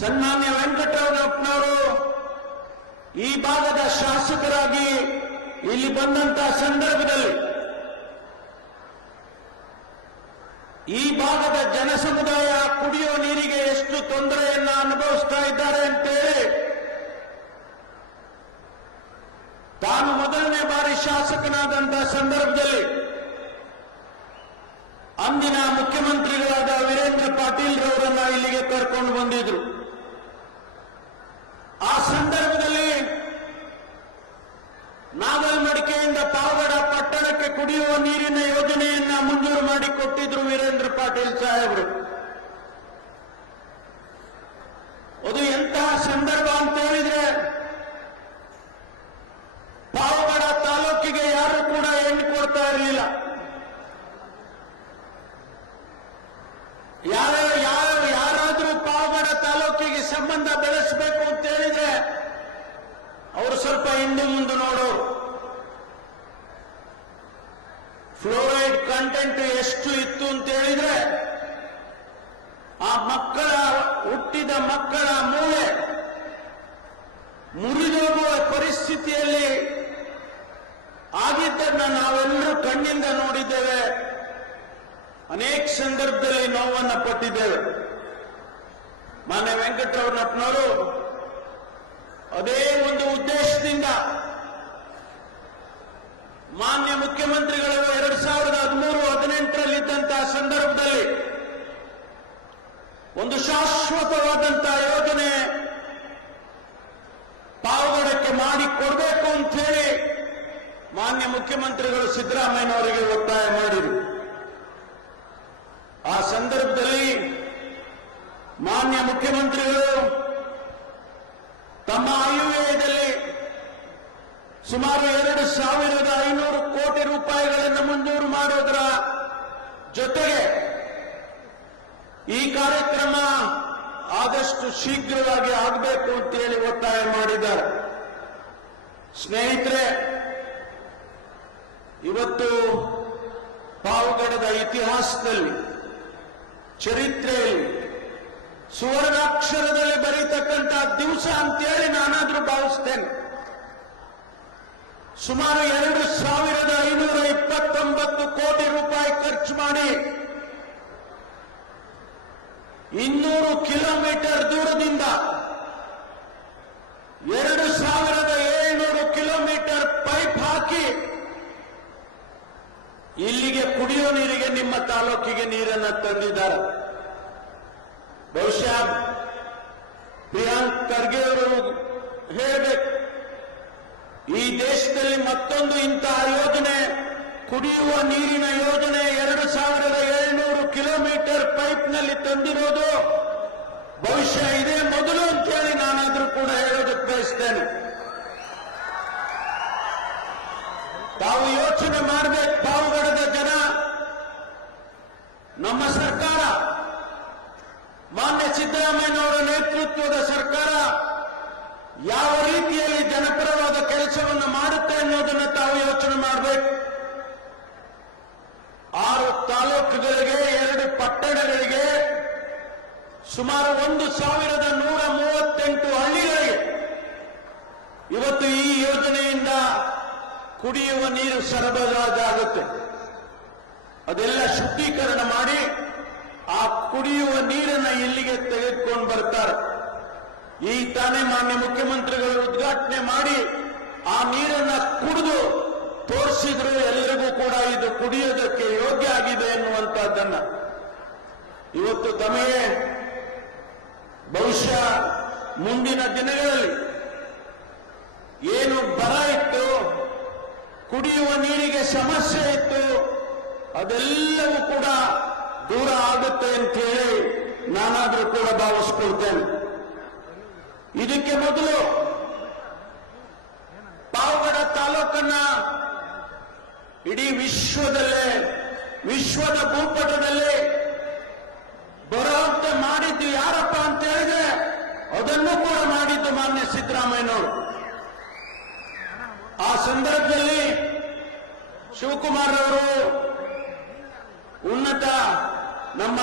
ಸನ್ಮಾನ್ಯ ವೆಂಕಟರಮಣಪ್ಪನವರು ಈ ಭಾಗದ ಶಾಸಕರಾಗಿ ಇಲ್ಲಿ ಬಂದಂತ ಸಂದರ್ಭದಲ್ಲಿ ಈ ಭಾಗದ ಜನಸಮುದಾಯ ಕುಡಿಯುವ ನೀರಿಗೆ ಎಷ್ಟು ತೊಂದರೆಯನ್ನ ಅನುಭವಿಸ್ತಾ ಇದ್ದಾರೆ ಅಂತೇಳಿ ತಾನು ಮೊದಲನೇ ಬಾರಿ ಶಾಸಕನಾದಂತ ಸಂದರ್ಭದಲ್ಲಿ ಅಂದಿನ ಮುಖ್ಯಮಂತ್ರಿಗಳಾದ ವೀರೇಂದ್ರ ಪಾಟೀಲ್ ರವರನ್ನ ಇಲ್ಲಿಗೆ ಕರ್ಕೊಂಡು ಬಂದಿದ್ರು ಆ ಸಂದರ್ಭದಲ್ಲಿ ನಾಗಲ್ಮಡಿಕೆಯಿಂದ ಪಾವಗಡ ಪಟ್ಟಣಕ್ಕೆ ಕುಡಿಯುವ ನೀರಿನ ಯೋಜನೆಯನ್ನ ಮಂಜೂರು ಮಾಡಿಕೊಟ್ಟಿದ್ರು ವೀರೇಂದ್ರ ಪಾಟೀಲ್ ಸಾಹೇಬರು. ಅದು ಎಂತಹ ಸಂದರ್ಭ ಅಂತ ಹೇಳಿದ್ರೆ, ಪಾವಗಡ ತಾಲೂಕಿಗೆ ಯಾರು ಕೂಡ ಹೆಣ್ಣು ಕೊಡ್ತಾ ಇರಲಿಲ್ಲ. ಯಾರ, ಯಾರು, ಯಾರಾದರೂ ಪಾವಗಡ ತಾಲೂಕಿಗೆ ಸಂಬಂಧ ಬೆಳೆಸಬೇಕು ಅಂತ ಹೇಳಿದ್ರೆ, ಅವರು ಸ್ವಲ್ಪ ಹಿಂದೆ ಮುಂದೆ ನೋಡೋರು. ಕಂಟೆಂಟ್ ಎಷ್ಟು ಇತ್ತು ಅಂತ ಹೇಳಿದ್ರೆ, ಆ ಮಕ್ಕಳ, ಹುಟ್ಟಿದ ಮಕ್ಕಳ ಮೂಳೆ ಮುರಿದೋಗುವ ಪರಿಸ್ಥಿತಿಯಲ್ಲಿ ಆಗಿದ್ದನ್ನ ನಾವೆಲ್ಲರೂ ಕಣ್ಣಿಂದ ನೋಡಿದ್ದೇವೆ. ಅನೇಕ ಸಂದರ್ಭದಲ್ಲಿ ನೋವನ್ನು ಪಟ್ಟಿದ್ದೇವೆ. ಮಾನ್ಯ ವೆಂಕಟರಮಣಪ್ಪನವರು ಅದೇ ಮಾನ್ಯ ಮುಖ್ಯಮಂತ್ರಿಗಳು ಎರಡ್ ಸಾವಿರದ ಹದಿಮೂರು ಹದಿನೆಂಟರಲ್ಲಿದ್ದಂತಹ ಸಂದರ್ಭದಲ್ಲಿ ಒಂದು ಶಾಶ್ವತವಾದಂತಹ ಯೋಜನೆ ಪಾವಗಡಕ್ಕೆ ಮಾಡಿ ಕೊಡಬೇಕು ಅಂತ ಹೇಳಿ ಮಾನ್ಯ ಮುಖ್ಯಮಂತ್ರಿಗಳು ಸಿದ್ದರಾಮಯ್ಯನವರಿಗೆ ಒತ್ತಾಯ ಮಾಡಿದರು. ಆ ಸಂದರ್ಭದಲ್ಲಿ ಮಾನ್ಯ ಮುಖ್ಯಮಂತ್ರಿಗಳು ತಮ್ಮ ಸುಮಾರು ಎರಡು ಸಾವಿರದ ಐನೂರು ಕೋಟಿ ರೂಪಾಯಿಗಳನ್ನು ಮಂಜೂರು ಮಾಡೋದರ ಜೊತೆಗೆ ಈ ಕಾರ್ಯಕ್ರಮ ಆದಷ್ಟು ಶೀಘ್ರವಾಗಿ ಆಗಬೇಕು ಅಂತೇಳಿ ಒತ್ತಾಯ ಮಾಡಿದ್ದಾರೆ. ಸ್ನೇಹಿತರೆ, ಇವತ್ತು ಪಾವಗಡದ ಇತಿಹಾಸದಲ್ಲಿ, ಚರಿತ್ರೆಯಲ್ಲಿ, ಸುವರ್ಣಾಕ್ಷರದಲ್ಲಿ ಬರೀತಕ್ಕಂತಹ ದಿವಸ ಅಂತೇಳಿ ನಾನಾದರೂ ಭಾವಿಸ್ತೇನೆ. ಸುಮಾರು ಎರಡು ಸಾವಿರದ ಐನೂರ ಇಪ್ಪತ್ತೊಂಬತ್ತು ಕೋಟಿ ರೂಪಾಯಿ ಖರ್ಚು ಮಾಡಿ ಇನ್ನೂರು ಕಿಲೋಮೀಟರ್ ದೂರದಿಂದ ಎರಡು ಸಾವಿರದ ಏಳ್ನೂರು ಕಿಲೋಮೀಟರ್ ಪೈಪ್ ಹಾಕಿ ಇಲ್ಲಿಗೆ ಕುಡಿಯೋ ನೀರಿಗೆ ನಿಮ್ಮ ತಾಲೂಕಿಗೆ ನೀರನ್ನು ತಂದಿದ್ದಾರೆ. ಬಹುಶಃ ಪ್ರಿಯಾಂಕ್ ಖರ್ಗೆ ಅವರು ಹೇಳಬೇಕು. ದೇಶದಲ್ಲಿ ಮತ್ತೊಂದು ಇಂತಹ ಯೋಜನೆ, ಕುಡಿಯುವ ನೀರಿನ ಯೋಜನೆ ಎರಡು ಸಾವಿರದ ಏಳ್ನೂರು ಕಿಲೋಮೀಟರ್ ಪೈಪ್ನಲ್ಲಿ ತಂದಿರೋದು. ಭವಿಷ್ಯ ಇದೇ ಮೊದಲು ಅಂತೇಳಿ ನಾನಾದರೂ ಕೂಡ ಹೇಳೋದಕ್ಕೆ ಬಯಸ್ತೇನೆ. ತಾವು ಯೋಚನೆ ಮಾಡಬೇಕು, ಪಾವುಗಡದ ಜನ. ನಮ್ಮ ಸರ್ಕಾರ, ಮಾನ್ಯ ಸಿದ್ದರಾಮಯ್ಯನವರ ನೇತೃತ್ವದ ಸರ್ಕಾರ ಯಾವ ರೀತಿಯಲ್ಲಿ ಜನಪರವಾದ ಕೆಲಸವನ್ನು ಮಾಡುತ್ತೆ ಅನ್ನೋದನ್ನು ತಾವು ಯೋಚನೆ ಮಾಡಬೇಕು. ಆರು ತಾಲೂಕುಗಳಿಗೆ, ಎರಡು ಪಟ್ಟಣಗಳಿಗೆ ಸುಮಾರು ಒಂದು ಸಾವಿರದ ನೂರ ಮೂವತ್ತೆಂಟು ಹಳ್ಳಿಗಳಿಗೆ ಇವತ್ತು ಈ ಯೋಜನೆಯಿಂದ ಕುಡಿಯುವ ನೀರು ಸರಬರಾಜಾಗುತ್ತೆ. ಅದೆಲ್ಲ ಶುದ್ಧೀಕರಣ ಮಾಡಿ ಆ ಕುಡಿಯುವ ನೀರನ್ನು ಇಲ್ಲಿಗೆ ತೆಗೆದುಕೊಂಡು ಬರ್ತಾರೆ. ಈ ತಾನೇ ಮಾನ್ಯ ಮುಖ್ಯಮಂತ್ರಿಗಳು ಉದ್ಘಾಟನೆ ಮಾಡಿ ಆ ನೀರನ್ನ ಕುಡಿದು ತೋರಿಸಿದ್ರು ಎಲ್ಲರಿಗೂ ಕೂಡ ಇದು ಕುಡಿಯೋದಕ್ಕೆ ಯೋಗ್ಯ ಆಗಿದೆ ಎನ್ನುವಂತಹದ್ದನ್ನ ಇವತ್ತು ತಮಗೆ ಬಹುಶಃ ಮುಂದಿನ ದಿನಗಳಲ್ಲಿ ಏನು ಬರ ಇತ್ತು, ಕುಡಿಯುವ ನೀರಿಗೆ ಸಮಸ್ಯೆ ಇತ್ತು, ಅದೆಲ್ಲವೂ ಕೂಡ ದೂರ ಆಗುತ್ತೆ ಅಂತ ಹೇಳಿ ನಾನಾದ್ರೂ ಕೂಡ ಭಾವಿಸ್ಕೊಳ್ತೇನೆ. ಇದಕ್ಕೆ ಮೊದಲು ಪಾವಗಡ ತಾಲೂಕನ್ನ ಇಡೀ ವಿಶ್ವದಲ್ಲೇ, ವಿಶ್ವದ ಭೂಪಟದಲ್ಲಿ ಬರುವಂತೆ ಮಾಡಿದ್ದು ಯಾರಪ್ಪ ಅಂತ ಹೇಳಿದ್ರೆ ಅದನ್ನು ಕೂಡ ಮಾಡಿದ್ದು ಮಾನ್ಯ ಸಿದ್ದರಾಮಯ್ಯನವರು. ಆ ಸಂದರ್ಭದಲ್ಲಿ ಶಿವಕುಮಾರ್ ಅವರು ಉನ್ನತ ನಮ್ಮ